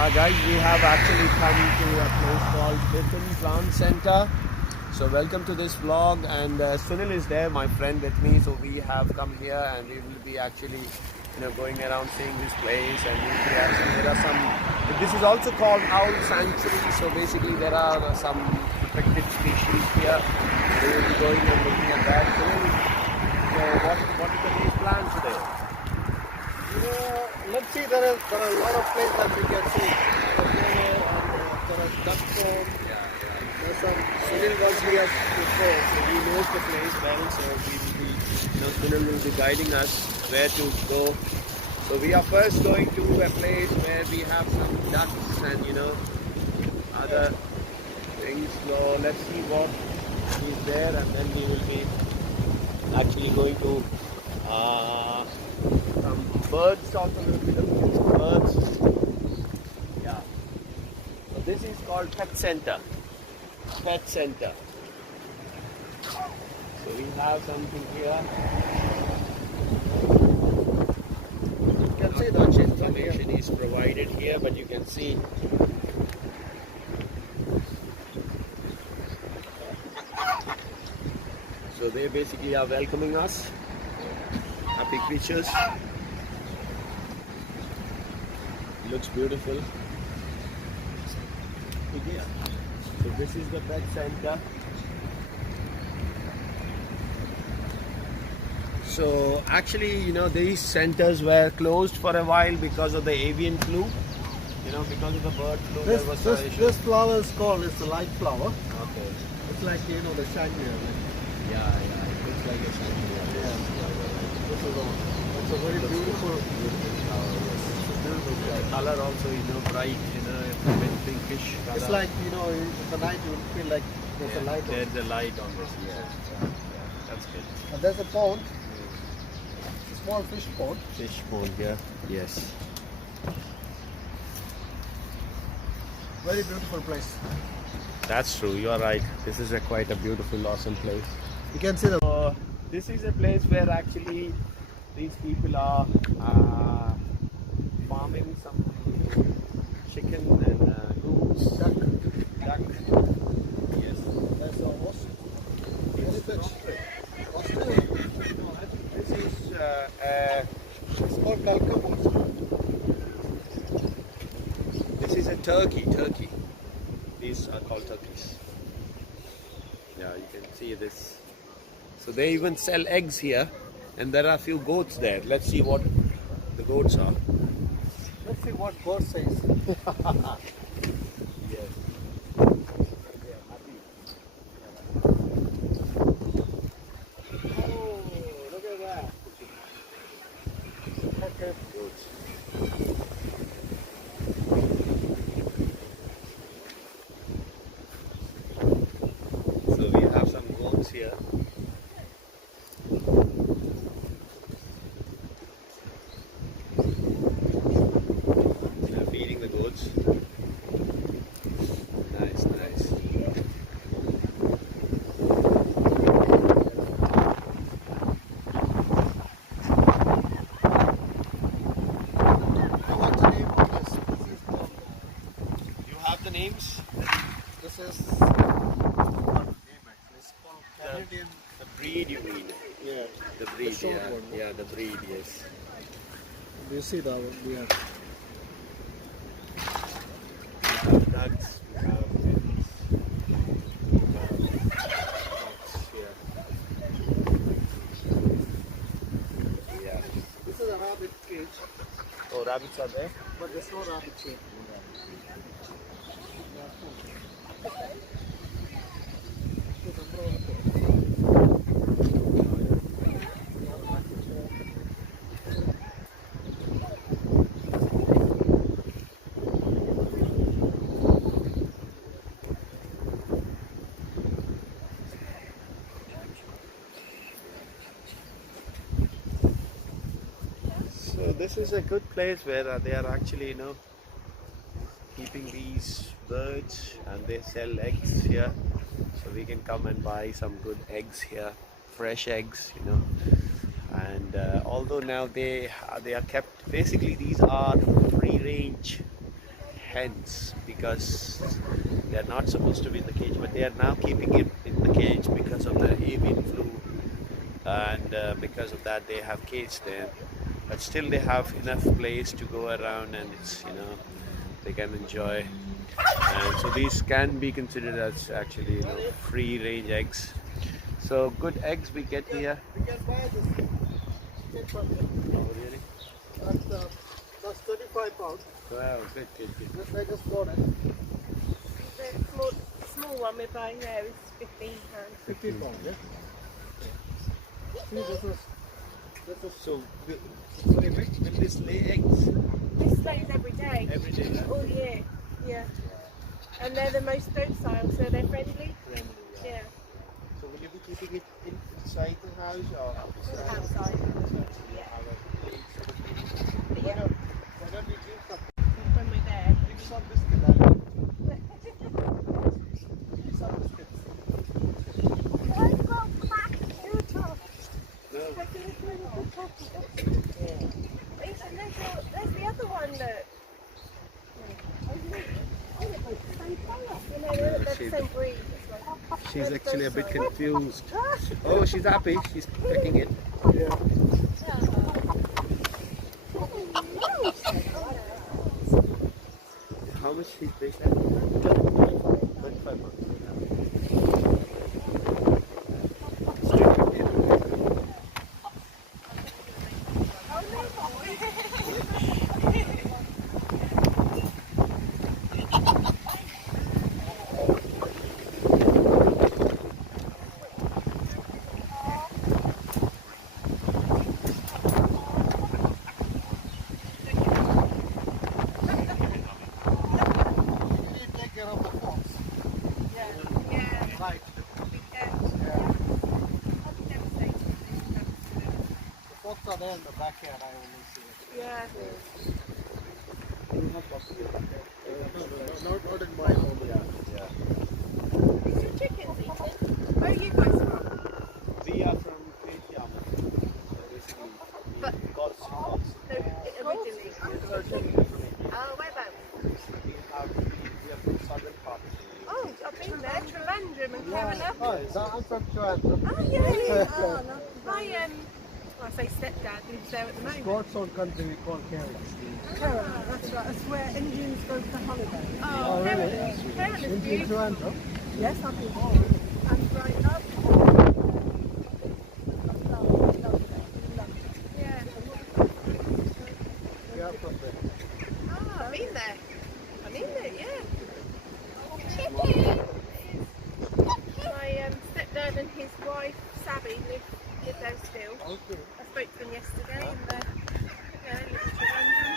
Guys, we have actually come to a place called Biffin Plant Center. So welcome to this vlog, and Sunil is there, my friend, with me. So we have come here and we will be actually going around seeing this place, and we'll be actually, there are some, this is also called owl sanctuary. So basically there are some protected species here. We will be going and looking at that. Sunil, what is the day's plan today? Let's see, there are a lot of places that we can see. There are duck farm. There's some Sunil was here before, so he knows the place well. So Sunil will be guiding us where to go. So we are first going to a place where we have some ducks and other things. So let's see what is there, and then we will be actually going to some birds, also a little bit of birds. Yeah. So this is called Pet Center. Pet Center. So we have something here. you can see the Information is provided here, but you can see so they basically are welcoming us. Happy creatures. Looks beautiful. Yeah. So this is the pet center. So actually, these centers were closed for a while because of the avian flu. Because of the bird flu. This flower is called, it's a light flower. Okay. It's like, the shangri-la. Yeah. It looks like a shangri-la. It's a very beautiful flower. Yes. The color also, bright, pinkish color. It's like, in the night you will feel like there's a light on. There's a light on this, yes. Yeah. That's good. And there's a pond, a small fish pond. Fish pond here, yes. Very beautiful place. That's true, you are right. This is quite a beautiful, awesome place. You can see the... This is a place where actually these people are farming some chicken and goose, duck. Yes. There's a horse. Ostrich. No, I think this is It's called Kalkam. this is a turkey. These are called turkeys. Yeah, you can see this. So they even sell eggs here, and there are a few goats there. Let's see what the goats are. Let's see what God says. Yes. Oh, look at that. Okay. Goats. So we have some goats here. They are feeding the goats. Nice. What's the name of this? You have the names? This is... It's called Canadian. The breed, you mean? Yeah. The breed, short yeah. one, no? Yeah, the breed, yes. You see that one? We have... We have ducks, we have hens, we have ducks here. Yeah. This is a rabbit cage, Oh, rabbits are there? but there's no rabbit here. So this is a good place where they are actually, keeping these birds, and they sell eggs here. So we can come and buy some good eggs here, fresh eggs, And although now they are kept, basically these are free range hens because they are not supposed to be in the cage, but they are now keeping it in the cage because of the avian flu, and because of that they have caged them. But still they have enough place to go around, and it's, you know, they can enjoy. And so these can be considered as actually, you know, free range eggs. So good eggs we get here. We can buy this chicken from them. Oh really? That's 25 pounds. Wow, good, good, good. Just like a small egg. The small one we're buying there is £15. 50 pounds, yeah? See, this is So sorry, will this lay eggs This lays every day, every day? Huh? all year. Yeah. And they're the most docile, so they're friendly. Friendly, yeah. Yeah. So will you be keeping it inside the house or outside? Outside. Yeah. Yeah. Why don't we give some? When we're there. Give some biscuit. Give some biscuits. There's the other one that. They're the same breed. She's actually a bit confused. Oh, she's happy. She's picking it. Yeah. How much she's paid? 25 bucks. Take care of the fox. Yeah. Right. Yeah. Yeah. I'll be devastated. The fox are there in the backyard. I only see it. Yeah. No, not in my home. Yeah. Is your chickens eating? Where are you guys from? We are from Vietnam. Basically, But calls. so originally. Oh, whereabouts? We are from southern part. Oh, I've been there. Trivandrum and Kerala. Oh, I'm from Toronto. Oh, yeah. My well, I say stepdad lives there at the moment. God's own country we call Kerala. Kerala, that's right. That's where Indians go to holiday. Oh, really? Kerala's In beautiful. Toronto. Yes, I've been there. And right up. Yeah. We are from there. Oh, I've been there. I'm in there, yeah. My stepdad and his wife, Sabby, live there still. Okay. I spoke to them yesterday and they live in Trivandrum.